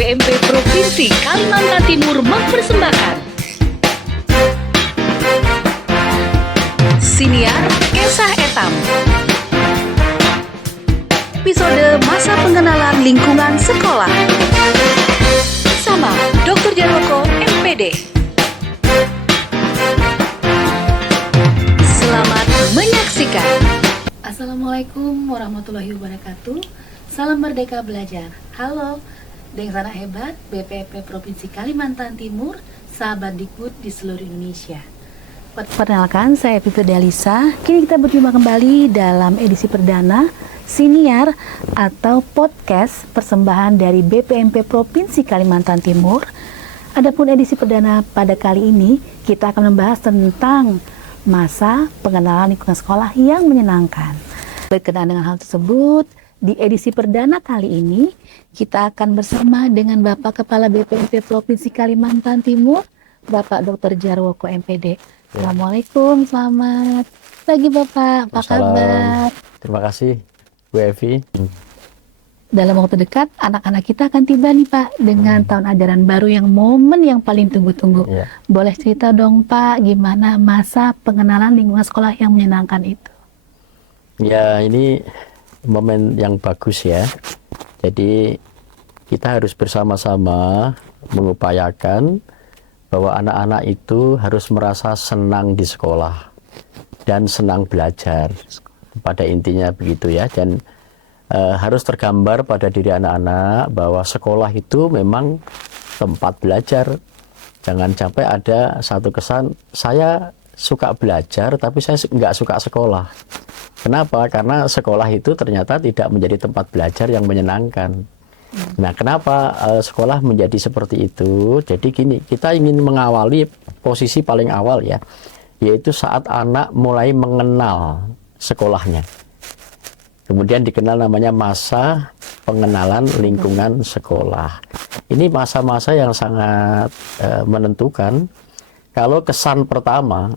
BPMP Provinsi Kalimantan Timur mempersembahkan Siniar Kisah Etam, episode masa pengenalan lingkungan sekolah sama Dr. Jarwoko MPD. Selamat menyaksikan. Assalamualaikum warahmatullahi wabarakatuh. Salam Merdeka Belajar. Halo, Deng Sana Hebat, BPMP Provinsi Kalimantan Timur, sahabat Dikbud di seluruh Indonesia. Perkenalkan, saya Pipi Delisa. Kini kita berjumpa kembali dalam edisi perdana Siniar atau podcast persembahan dari BPMP Provinsi Kalimantan Timur. Adapun edisi perdana pada kali ini, kita akan membahas tentang masa pengenalan lingkungan sekolah yang menyenangkan. Berkenaan dengan hal tersebut, di edisi perdana kali ini, kita akan bersama dengan Bapak Kepala BPMP Provinsi Kalimantan Timur, Bapak Dr. Jarwoko MPD. Assalamualaikum, selamat pagi Bapak, apa kabar? Terima kasih Bu Evi. Dalam waktu dekat, anak-anak kita akan tiba nih Pak, dengan tahun ajaran baru yang momen yang paling tunggu-tunggu. Boleh cerita dong Pak, gimana masa pengenalan lingkungan sekolah yang menyenangkan itu? Ya, ini momen yang bagus ya. Jadi kita harus bersama-sama mengupayakan bahwa anak-anak itu harus merasa senang di sekolah dan senang belajar. Pada intinya begitu ya. Dan harus tergambar pada diri anak-anak bahwa sekolah itu memang tempat belajar. Jangan sampai ada satu kesan, saya suka belajar tapi saya nggak suka sekolah. Kenapa? Karena sekolah itu ternyata tidak menjadi tempat belajar yang menyenangkan. Nah, kenapa sekolah menjadi seperti itu? Jadi gini, kita ingin mengawali posisi paling awal ya, yaitu saat anak mulai mengenal sekolahnya. Kemudian dikenal namanya masa pengenalan lingkungan sekolah. Ini masa-masa yang sangat menentukan. Kalau kesan pertama,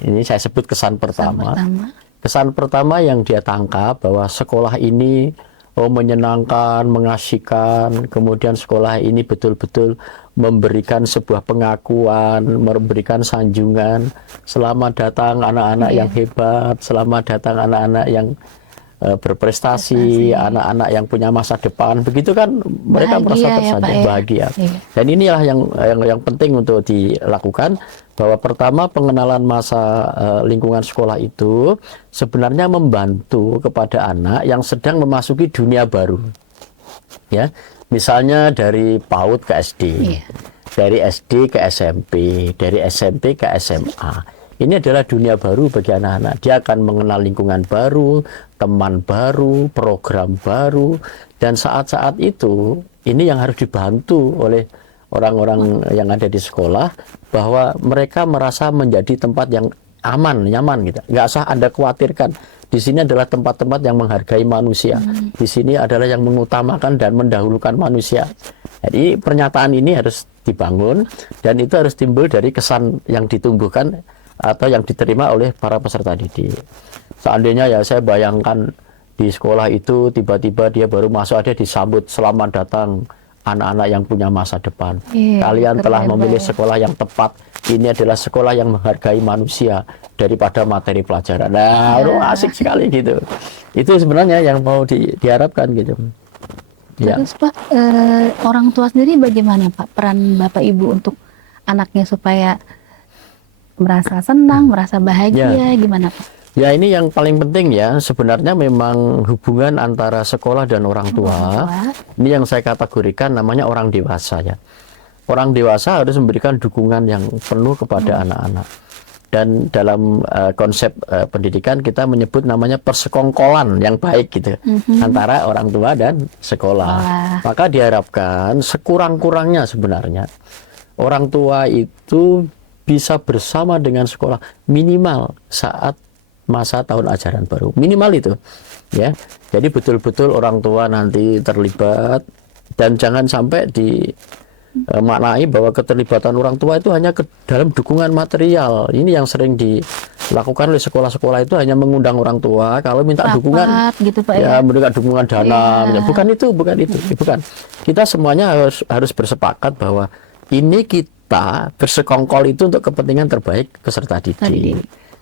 ini saya sebut kesan pertama. Kesan pertama yang dia tangkap bahwa sekolah ini menyenangkan, mengasihkan, kemudian sekolah ini betul-betul memberikan sebuah pengakuan, memberikan sanjungan. Selamat datang anak-anak yang hebat, selamat datang anak-anak yang berprestasi, anak-anak yang punya masa depan. Begitu kan mereka merasa tersanjung, bahagia. Dan inilah yang penting untuk dilakukan, bahwa pertama pengenalan masa lingkungan sekolah itu sebenarnya membantu kepada anak yang sedang memasuki dunia baru. Ya, misalnya dari PAUD ke SD, dari SD ke SMP, dari SMP ke SMA. Ini adalah dunia baru bagi anak-anak. Dia akan mengenal lingkungan baru, teman baru, program baru, dan saat-saat itu ini yang harus dibantu oleh orang-orang yang ada di sekolah, bahwa mereka merasa menjadi tempat yang aman, nyaman gitu. Nggak usah Anda khawatirkan. Di sini adalah tempat-tempat yang menghargai manusia. Di sini adalah yang mengutamakan dan mendahulukan manusia. Jadi pernyataan ini harus dibangun, dan itu harus timbul dari kesan yang ditumbuhkan atau yang diterima oleh para peserta didik. Seandainya ya saya bayangkan di sekolah itu tiba-tiba dia baru masuk ada disambut selamat datang anak-anak yang punya masa depan. Kalian telah memilih sekolah yang tepat. Ini adalah sekolah yang menghargai manusia daripada materi pelajaran. Nah, asik sekali gitu. Itu sebenarnya yang mau diharapkan gitu. Terus Pak, orang tua sendiri bagaimana Pak peran Bapak Ibu untuk anaknya supaya merasa senang, merasa bahagia, gimana Pak? Ya, ini yang paling penting ya. Sebenarnya memang hubungan antara sekolah dan orang tua. Ini yang saya kategorikan namanya orang dewasa ya. Orang dewasa harus memberikan dukungan yang penuh kepada anak-anak. Dan dalam konsep pendidikan kita menyebut namanya persekongkolan yang baik gitu antara orang tua dan sekolah. Maka diharapkan sekurang-kurangnya sebenarnya orang tua itu bisa bersama dengan sekolah minimal saat masa tahun ajaran baru, minimal itu ya. Jadi betul-betul orang tua nanti terlibat, dan jangan sampai dimaknai bahwa keterlibatan orang tua itu hanya ke dalam dukungan material. Ini yang sering lakukan oleh sekolah-sekolah itu hanya mengundang orang tua kalau minta dukungan, Rapat gitu Pak ya ya. memberikan dukungan dana. Iya. Bukan itu, bukan. Kita semuanya harus bersepakat bahwa ini kita bersekongkol itu untuk kepentingan terbaik peserta didik.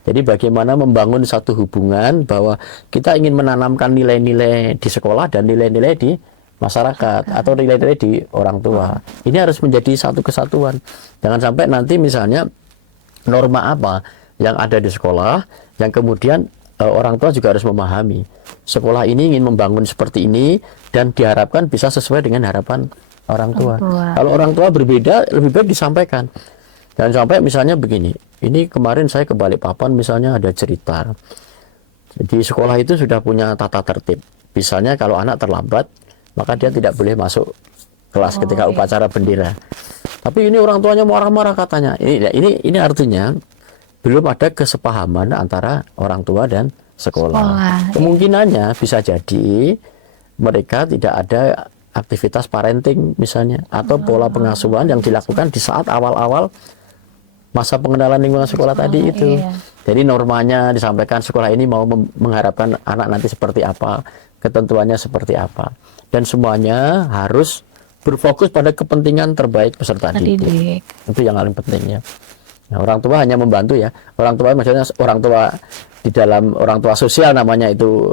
Jadi bagaimana membangun satu hubungan bahwa kita ingin menanamkan nilai-nilai di sekolah dan nilai-nilai di masyarakat atau nilai-nilai di orang tua. Ini harus menjadi satu kesatuan. Jangan sampai nanti misalnya norma apa yang ada di sekolah yang kemudian orang tua juga harus memahami. Sekolah ini ingin membangun seperti ini dan diharapkan bisa sesuai dengan harapan orang tua. Kalau orang tua berbeda, lebih baik disampaikan. Dan sampai misalnya begini, ini kemarin saya ke Balikpapan misalnya ada cerita. Di sekolah itu sudah punya tata tertib. Misalnya kalau anak terlambat, maka dia tidak boleh masuk kelas ketika upacara bendera. Tapi ini orang tuanya marah-marah katanya. Ini artinya belum ada kesepahaman antara orang tua dan sekolah. Kemungkinannya bisa jadi mereka tidak ada aktivitas parenting misalnya, atau pola pengasuhan yang dilakukan di saat awal-awal masa pengenalan lingkungan sekolah tadi itu. Jadi normanya disampaikan, sekolah ini mau mengharapkan anak nanti seperti apa, ketentuannya seperti apa, dan semuanya harus berfokus pada kepentingan terbaik peserta didik. Itu yang paling penting ya. Nah, orang tua hanya membantu ya. Orang tua maksudnya orang tua di dalam orang tua sosial namanya itu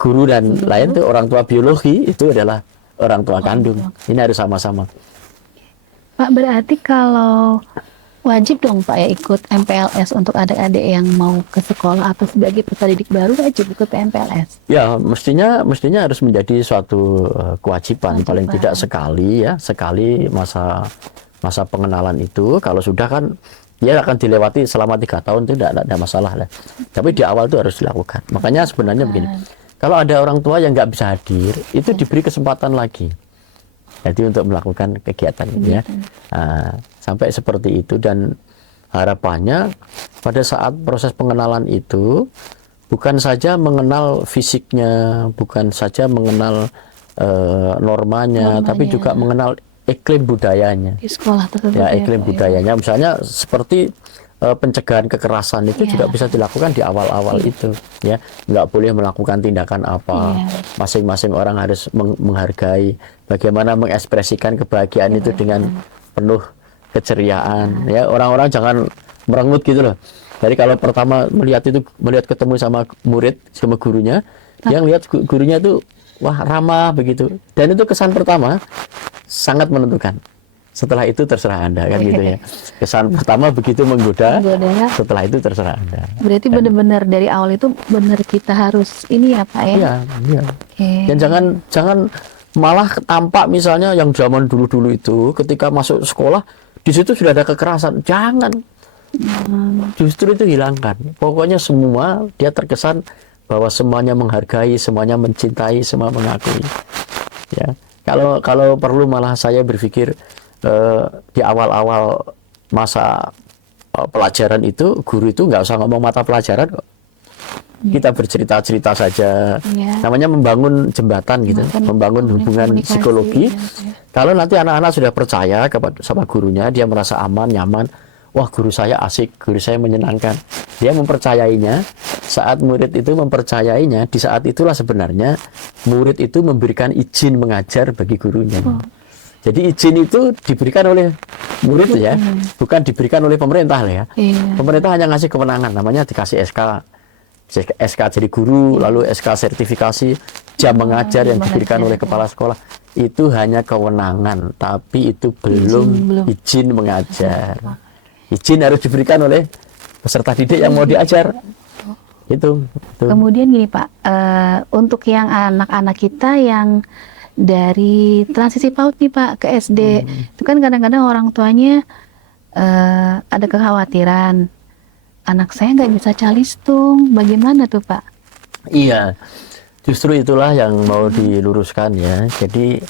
guru dan lain itu. Orang tua biologi itu adalah orang tua kandung. Ini harus sama-sama. Pak, berarti kalau wajib dong Pak ya ikut MPLS untuk adik-adik yang mau ke sekolah atau sebagai peserta didik baru wajib ikut MPLS? Ya, mestinya harus menjadi suatu kewajiban, paling tidak sekali masa pengenalan itu. Kalau sudah kan dia akan dilewati selama 3 tahun itu tidak ada masalah lah. Tapi di awal itu harus dilakukan. Makanya sebenarnya begini, kalau ada orang tua yang nggak bisa hadir, itu diberi kesempatan lagi. Jadi untuk melakukan kegiatan ya. Sampai seperti itu, dan harapannya pada saat proses pengenalan itu bukan saja mengenal fisiknya, bukan saja mengenal normanya, tapi juga mengenal iklim budayanya. Di sekolah tersebut ya, iklim budayanya. Misalnya seperti pencegahan kekerasan itu juga bisa dilakukan di awal-awal itu ya. Nggak boleh melakukan tindakan apa, masing-masing orang harus menghargai, bagaimana mengekspresikan kebahagiaan itu dengan penuh keceriaan ya. Orang-orang jangan merengut gitu loh. Jadi kalau pertama melihat ketemu sama murid, sama gurunya, yang lihat gurunya itu wah ramah begitu, dan itu kesan pertama sangat menentukan. Setelah itu terserah Anda kan gitu ya. Kesan pertama begitu menggoda, setelah itu terserah Anda. Berarti benar-benar dari awal itu benar kita harus ini ya Pak ya. Iya. Dan jangan malah tampak misalnya yang zaman dulu-dulu itu ketika masuk sekolah di situ sudah ada kekerasan. Jangan. Justru itu hilangkan. Pokoknya semua dia terkesan bahwa semuanya menghargai, semuanya mencintai, semua mengakui. Ya. Kalau perlu malah saya berpikir di awal-awal masa pelajaran itu guru itu nggak usah ngomong mata pelajaran kok. Kita bercerita-cerita saja. Namanya membangun jembatan gitu, membangun hubungan psikologi. Kalau nanti anak-anak sudah percaya sama gurunya, dia merasa aman, nyaman. Wah, guru saya asik, guru saya menyenangkan. Dia mempercayainya. Saat murid itu mempercayainya, di saat itulah sebenarnya murid itu memberikan izin mengajar bagi gurunya. Jadi izin itu diberikan oleh murid ya, bukan diberikan oleh pemerintah lah ya. Pemerintah hanya ngasih kewenangan, namanya dikasih SK jadi guru, lalu SK sertifikasi, jam mengajar yang diberikan oleh kepala sekolah. Itu hanya kewenangan, tapi itu belum izin mengajar. Izin harus diberikan oleh peserta didik yang mau diajar. Itu. Kemudian gini Pak, untuk yang anak-anak kita yang dari transisi PAUD nih Pak ke SD, itu kan kadang-kadang orang tuanya ada kekhawatiran anak saya nggak bisa calistung, bagaimana tuh Pak? Iya, justru itulah yang mau diluruskan ya. Jadi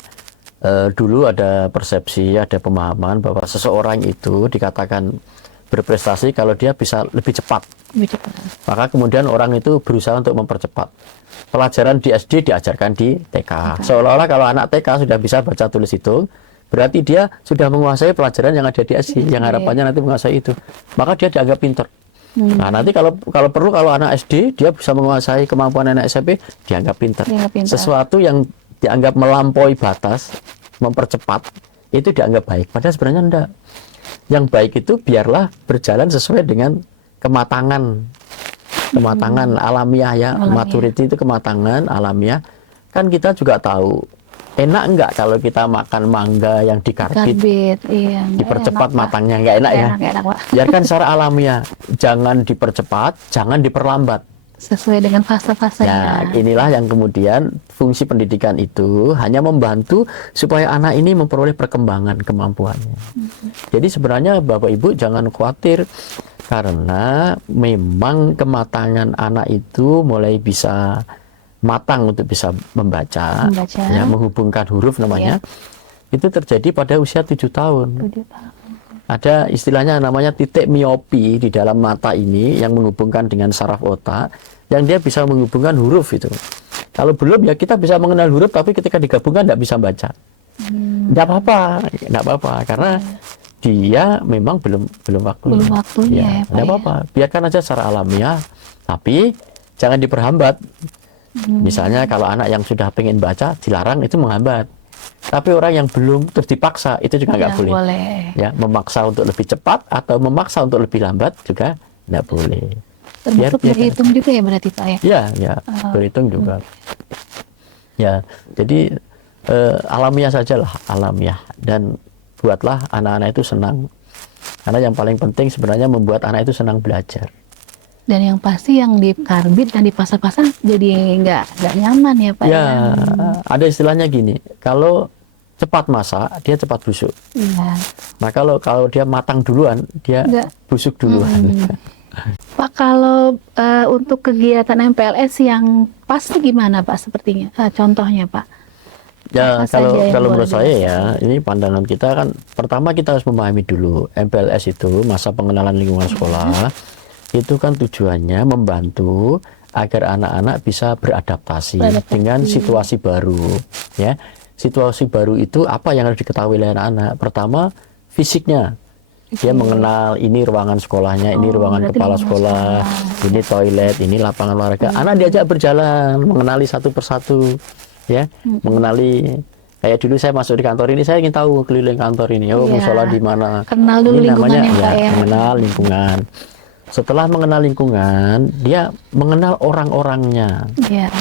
dulu ada persepsi, ada pemahaman bahwa seseorang itu dikatakan berprestasi kalau dia bisa lebih cepat. Maka kemudian orang itu berusaha untuk mempercepat. Pelajaran di SD diajarkan di TK. Seolah-olah kalau anak TK sudah bisa baca tulis hitung, berarti dia sudah menguasai pelajaran yang ada di SD, yang harapannya nanti menguasai itu. Maka dia dianggap pinter. Nah, nanti kalau perlu, kalau anak SD dia bisa menguasai kemampuan anak SMP, dianggap pinter. Sesuatu yang dianggap melampaui batas, mempercepat, itu dianggap baik. Padahal sebenarnya enggak. Yang baik itu biarlah berjalan sesuai dengan kematangan alamiah ya. Maturity itu kematangan alamiah. Kan kita juga tahu enak enggak kalau kita makan mangga yang dikarbit, iya, dipercepat enak, matangnya, enggak enak ya. Enak, Pak. Biarkan secara alamiah, jangan dipercepat, jangan diperlambat. Sesuai dengan fase-fasenya. Nah, inilah yang kemudian fungsi pendidikan itu hanya membantu supaya anak ini memperoleh perkembangan kemampuannya. Jadi sebenarnya Bapak Ibu jangan khawatir, karena memang kematangan anak itu mulai bisa matang untuk bisa membaca. Ya, menghubungkan huruf namanya, itu terjadi pada usia 7 tahun. Ada istilahnya namanya titik miopi di dalam mata ini yang menghubungkan dengan saraf otak, yang dia bisa menghubungkan huruf itu. Kalau belum ya kita bisa mengenal huruf, tapi ketika digabungkan tidak bisa baca. Tidak apa-apa, karena dia memang belum waktunya. Belum waktunya ya, Pak. Tidak apa-apa, biarkan aja secara alamiah, tapi jangan diperhambat. Misalnya kalau anak yang sudah pengen baca dilarang, itu menghambat. Tapi orang yang belum terus dipaksa, itu juga nggak boleh. Ya, memaksa untuk lebih cepat atau memaksa untuk lebih lambat juga nggak boleh. Termasuk berhitung juga ya berarti Pak ya? Ya, berhitung juga. Ya, jadi alamiah sajalah, alamiah, dan buatlah anak-anak itu senang. Karena yang paling penting sebenarnya membuat anak itu senang belajar. Dan yang pasti yang dikarbit dan dipasang-pasang jadi nggak nyaman ya Pak. Ya, ada istilahnya gini, kalau cepat masak dia cepat busuk. Iya. Nah kalau dia matang duluan dia busuk duluan. Pak, kalau untuk kegiatan MPLS yang pasti gimana Pak sepertinya? Contohnya Pak? Ya, kalau menurut saya ya, ini pandangan kita kan, pertama kita harus memahami dulu MPLS itu masa pengenalan lingkungan sekolah. Itu kan tujuannya membantu agar anak-anak bisa beradaptasi dengan situasi baru. Ya, situasi baru itu apa yang harus diketahui oleh anak-anak? Pertama, fisiknya. Dia mengenal ini ruangan sekolahnya, ini ruangan kepala sekolah, ini toilet, ini lapangan olahraga. Anak diajak berjalan, mengenali satu persatu, ya, mengenali. Kayak dulu saya masuk di kantor ini, saya ingin tahu keliling kantor ini, musola di mana. Kenal dulu ini lingkungannya namanya, Pak ya. mengenal lingkungan. Setelah mengenal lingkungan, dia mengenal orang-orangnya. Ya.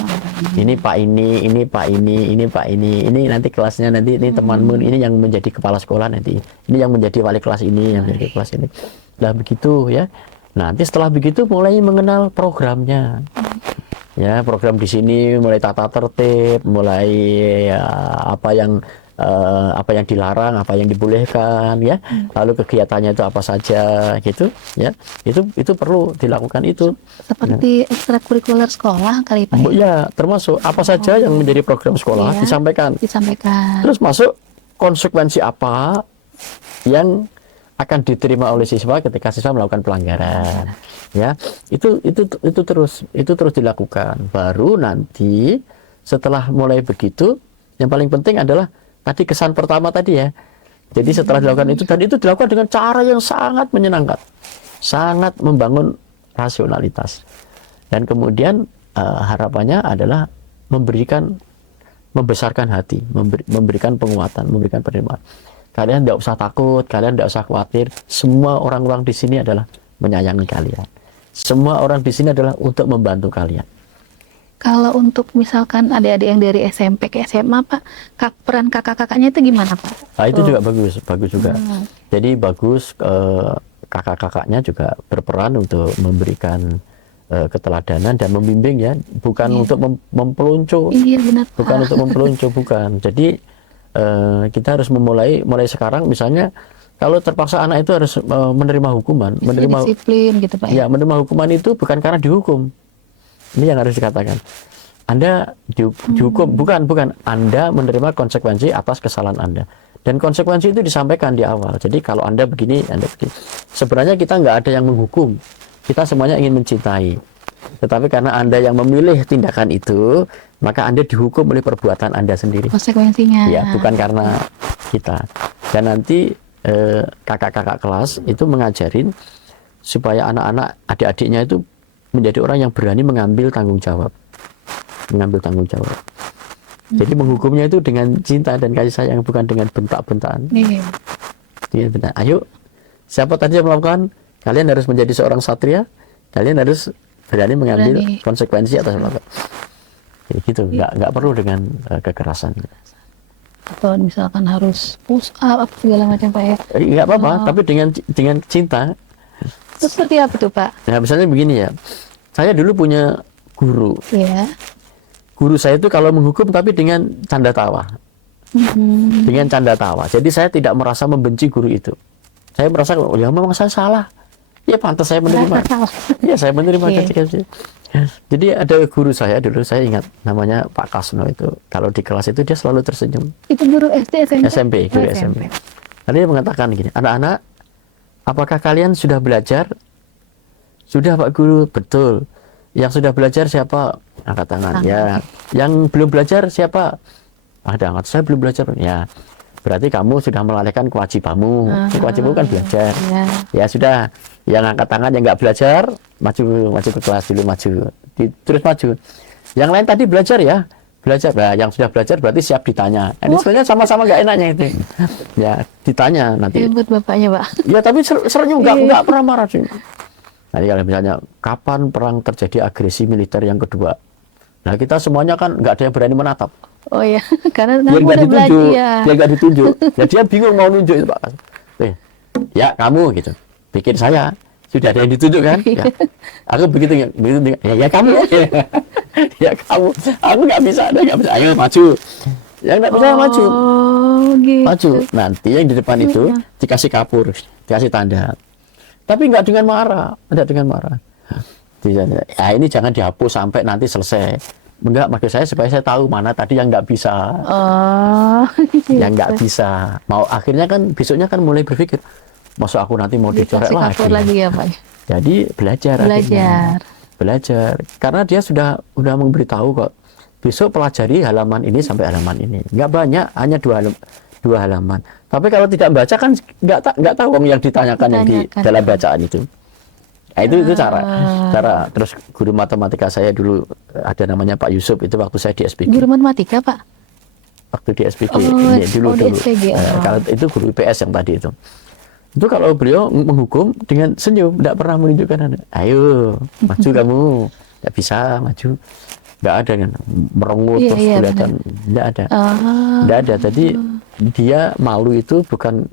Ini Pak ini Pak ini Pak ini nanti kelasnya, nanti ini temanmu, ini yang menjadi kepala sekolah nanti, ini yang menjadi wali kelas ini, yang menjadi kelas ini. Nah begitu ya. Nanti setelah begitu mulai mengenal programnya. Ya, program di sini mulai tata tertib, mulai ya, apa yang dilarang, apa yang dibolehkan, ya. Lalu kegiatannya itu apa saja, gitu, ya. Itu perlu dilakukan itu. Seperti ekstrakurikuler sekolah kali Pak. Ya, termasuk apa saja yang menjadi program sekolah disampaikan. Terus masuk konsekuensi apa yang akan diterima oleh siswa ketika siswa melakukan pelanggaran. Ya, itu terus dilakukan. Baru nanti setelah mulai begitu, yang paling penting adalah tadi kesan pertama tadi ya. Jadi setelah dilakukan itu, dan itu dilakukan dengan cara yang sangat menyenangkan, sangat membangun rasionalitas. Dan kemudian harapannya adalah membesarkan hati, memberikan penguatan, memberikan penerimaan. Kalian tidak usah takut, kalian tidak usah khawatir. Semua orang-orang di sini adalah menyayangi kalian. Semua orang di sini adalah untuk membantu kalian. Kalau untuk misalkan adik-adik yang dari SMP ke SMA Pak, peran kakak-kakaknya itu gimana Pak? Nah, itu juga bagus juga. Jadi bagus, kakak-kakaknya juga berperan untuk memberikan keteladanan dan membimbing ya, bukan untuk mempeluncu. Iya benar Pak. Bukan untuk mempeluncu, bukan. Jadi kita harus mulai sekarang, misalnya kalau terpaksa anak itu harus menerima hukuman, menerima disiplin gitu Pak. Ya, menerima hukuman itu bukan karena dihukum. Ini yang harus dikatakan. Anda dihukum, bukan. Anda menerima konsekuensi atas kesalahan Anda. Dan konsekuensi itu disampaikan di awal. Jadi kalau Anda begini, Anda begini. Sebenarnya kita nggak ada yang menghukum. Kita semuanya ingin mencintai. Tetapi karena Anda yang memilih tindakan itu, maka Anda dihukum oleh perbuatan Anda sendiri. Konsekuensinya. Ya, bukan karena kita. Dan nanti kakak-kakak kelas itu mengajarin supaya anak-anak, adik-adiknya itu menjadi orang yang berani mengambil tanggung jawab. Jadi menghukumnya itu dengan cinta dan kasih sayang, bukan dengan bentak-bentakan. Iya benar. Ayo, siapa tadi yang melakukan? Kalian harus menjadi seorang satria. Kalian harus berani mengambil konsekuensi atas melakukan. Jadi gitu, nggak perlu dengan kekerasan. Atau misalkan harus push up segala macam Pak ya? Nggak apa-apa, tapi dengan cinta. Itu seperti apa tuh Pak? Nah misalnya begini ya, saya dulu punya guru. Iya. Guru saya itu kalau menghukum tapi dengan canda tawa. Dengan canda tawa. Jadi saya tidak merasa membenci guru itu. Saya merasa, oh, ya memang saya salah. Ya pantas saya menerima. Ya saya menerima konsekuensi. Jadi ada guru saya dulu, saya ingat namanya Pak Kasno itu. Kalau di kelas itu dia selalu tersenyum. Itu guru SD, SMP? SMP, guru SMP. Lalu dia mengatakan gini, anak-anak, apakah kalian sudah belajar? Sudah Pak Guru, betul. Yang sudah belajar siapa? Angkat tangan. Ya. Yang belum belajar siapa? Ada angkat. Saya belum belajar. Ya. Berarti kamu sudah melalaikan kewajibanmu. Kewajibanmu kan belajar. Ya sudah. Yang angkat tangan yang nggak belajar, maju ke kelas dulu, terus maju. Yang lain tadi belajar ya, belajar. Nah, yang sudah belajar berarti siap ditanya. Ini sebenarnya sama-sama nggak enaknya itu. Ya ditanya nanti. Hebat bapaknya Pak. Ya tapi serunya nggak pernah marah sih. Nanti kalau misalnya kapan perang terjadi agresi militer yang kedua, nah kita semuanya kan nggak ada yang berani menatap. Oh ya, karena dia nggak ditunjuk, ya. dia nggak ditunjuk. Ya dia bingung mau nunjuk itu Pak. Ya kamu gitu, bikin saya sudah ada yang ditunjuk kan? Ya. Aku begitu ya kamu, ya kamu, aku nggak bisa, ayo maju. Yang nggak bisa maju, gitu. maju. Nanti yang di depan itu dikasih kapur, dikasih tanda. Tapi nggak dengan marah, tidak dengan marah. Ya ini jangan dihapus sampai nanti selesai. Enggak, maksud saya supaya saya tahu mana tadi yang nggak bisa. Gitu. Yang nggak bisa. Mau akhirnya kan besoknya kan mulai berpikir, masuk aku nanti mau dicoret lagi ya Pak. Jadi belajar. Belajar. Karena dia sudah memberitahu kok. Besok pelajari halaman ini sampai halaman ini. Nggak banyak, hanya dua halaman. Tapi kalau tidak baca kan nggak tahu yang ditanyakan yang di dalam bacaan itu. Nah, itu cara. Terus guru matematika saya dulu ada namanya Pak Yusuf, itu waktu saya di SPG. Guru matematika Pak? Waktu di SPG dulu. Kalau itu guru IPS yang tadi itu. Itu kalau beliau menghukum dengan senyum, tidak pernah menunjukkan, ayo maju kamu, tidak bisa maju. Nggak ada kan merengut terus kelihatan, nggak ada. Nggak ada. Jadi dia malu itu bukan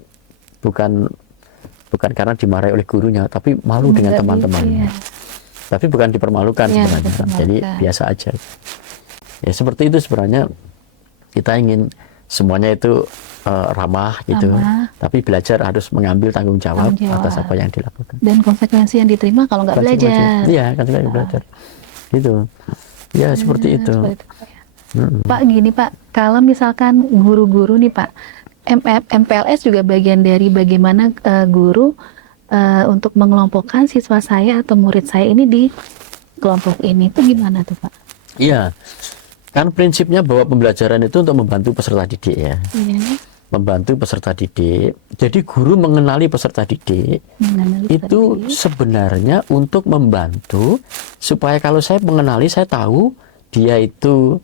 karena dimarahi oleh gurunya, tapi malu dengan teman-temannya. Tapi bukan dipermalukan sebenarnya. Jadi biasa aja. Ya seperti itu sebenarnya, kita ingin semuanya itu ramah gitu. Tapi belajar harus mengambil tanggung jawab atas apa yang dilakukan. Dan konsekuensi yang diterima kalau nggak belajar. Iya, kan nggak belajar. Gitu. Ya seperti itu. Pak gini Pak, kalau misalkan guru-guru nih Pak, MPLS juga bagian dari bagaimana guru untuk mengelompokkan siswa saya atau murid saya ini di kelompok ini, itu gimana tuh Pak? Iya, kan prinsipnya bahwa pembelajaran itu untuk membantu peserta didik ya. Membantu peserta didik. Jadi guru mengenali peserta didik itu sebenarnya untuk membantu supaya kalau saya mengenali, saya tahu dia itu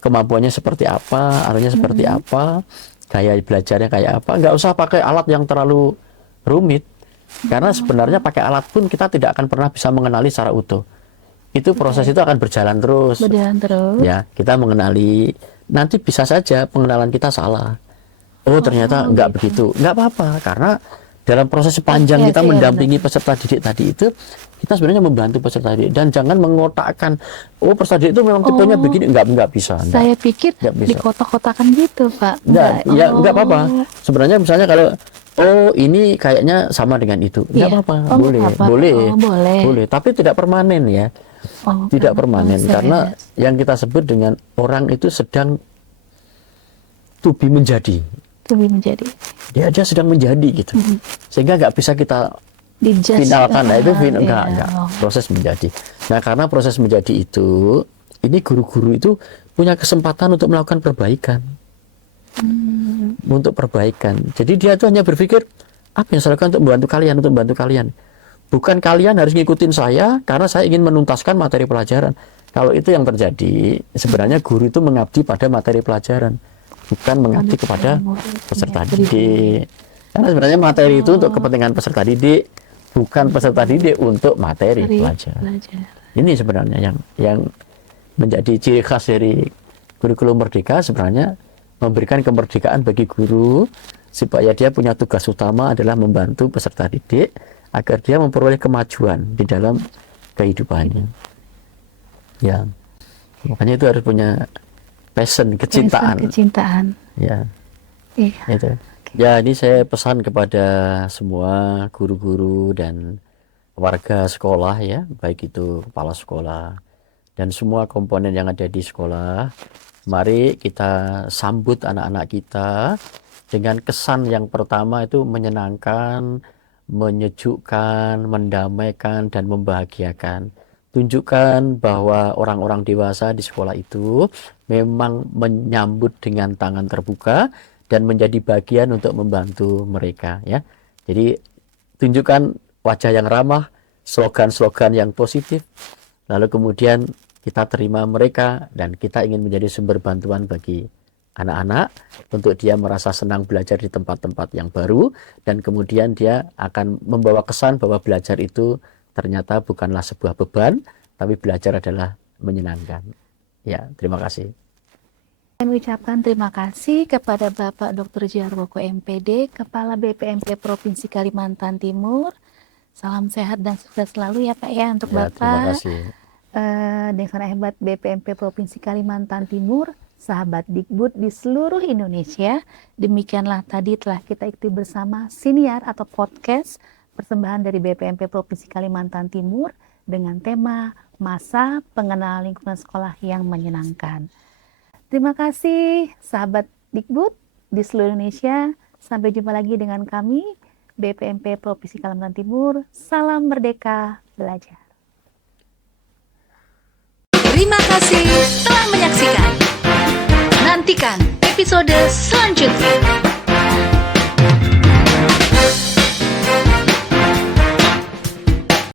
kemampuannya seperti apa, arahnya seperti apa, gaya belajarnya kayak apa. Nggak usah pakai alat yang terlalu rumit, karena sebenarnya pakai alat pun kita tidak akan pernah bisa mengenali secara utuh. Itu proses itu akan berjalan terus. Ya, kita mengenali. Nanti bisa saja pengenalan kita salah. Oh ternyata nggak begitu, nggak apa-apa, karena dalam proses sepanjang kita mendampingi peserta didik tadi itu, kita sebenarnya membantu peserta didik, dan jangan mengotakkan, oh peserta didik itu memang tipenya begini, nggak bisa. Saya pikir dikotak-kotakan gitu Pak. Nggak apa-apa. Sebenarnya misalnya kalau, oh ini kayaknya sama dengan itu, nggak apa-apa, boleh, tapi tidak permanen ya, tidak permanen, karena yang kita sebut dengan orang itu sedang menjadi. Dia sedang menjadi gitu, sehingga nggak bisa kita finalkan. Nah itu enggak proses menjadi. Nah karena proses menjadi itu, ini guru-guru itu punya kesempatan untuk melakukan perbaikan. untuk perbaikan. Jadi dia tuh hanya berpikir, apa yang saya lakukan untuk membantu kalian. Bukan kalian harus ngikutin saya karena saya ingin menuntaskan materi pelajaran. Kalau itu yang terjadi, sebenarnya guru itu mengabdi pada materi pelajaran, bukan mengabdi kepada peserta didik. Karena sebenarnya materi itu untuk kepentingan peserta didik, bukan peserta didik untuk materi pelajaran. Ini sebenarnya yang menjadi ciri khas dari kurikulum merdeka, sebenarnya memberikan kemerdekaan bagi guru supaya dia punya tugas utama adalah membantu peserta didik agar dia memperoleh kemajuan di dalam kehidupannya. Ya, makanya itu harus punya passion, kecintaan. Ya, itu. Ya, ini saya pesan kepada semua guru-guru dan warga sekolah ya, baik itu kepala sekolah dan semua komponen yang ada di sekolah. Mari kita sambut anak-anak kita dengan kesan yang pertama itu menyenangkan, menyejukkan, mendamaikan, dan membahagiakan. Tunjukkan bahwa orang-orang dewasa di sekolah itu memang menyambut dengan tangan terbuka dan menjadi bagian untuk membantu mereka ya. Jadi tunjukkan wajah yang ramah, slogan-slogan yang positif, lalu kemudian kita terima mereka dan kita ingin menjadi sumber bantuan bagi anak-anak untuk dia merasa senang belajar di tempat-tempat yang baru, dan kemudian dia akan membawa kesan bahwa belajar itu ternyata bukanlah sebuah beban, tapi belajar adalah menyenangkan. Ya, terima kasih. Saya mengucapkan terima kasih kepada Bapak Dr. Jarwoko MPD, Kepala BPMP Provinsi Kalimantan Timur. Salam sehat dan sukses selalu ya Pak ya untuk Ya, Bapak. terima kasih. Dengan hebat BPMP Provinsi Kalimantan Timur, sahabat Dikbud di seluruh Indonesia. Demikianlah tadi telah kita ikuti bersama siniar atau podcast persembahan dari BPMP Provinsi Kalimantan Timur dengan tema Masa Pengenalan Lingkungan Sekolah yang Menyenangkan. Terima kasih sahabat Dikbud di seluruh Indonesia. Sampai jumpa lagi dengan kami BPMP Provinsi Kalimantan Timur. Salam Merdeka Belajar. Terima kasih telah menyaksikan. Nantikan episode selanjutnya.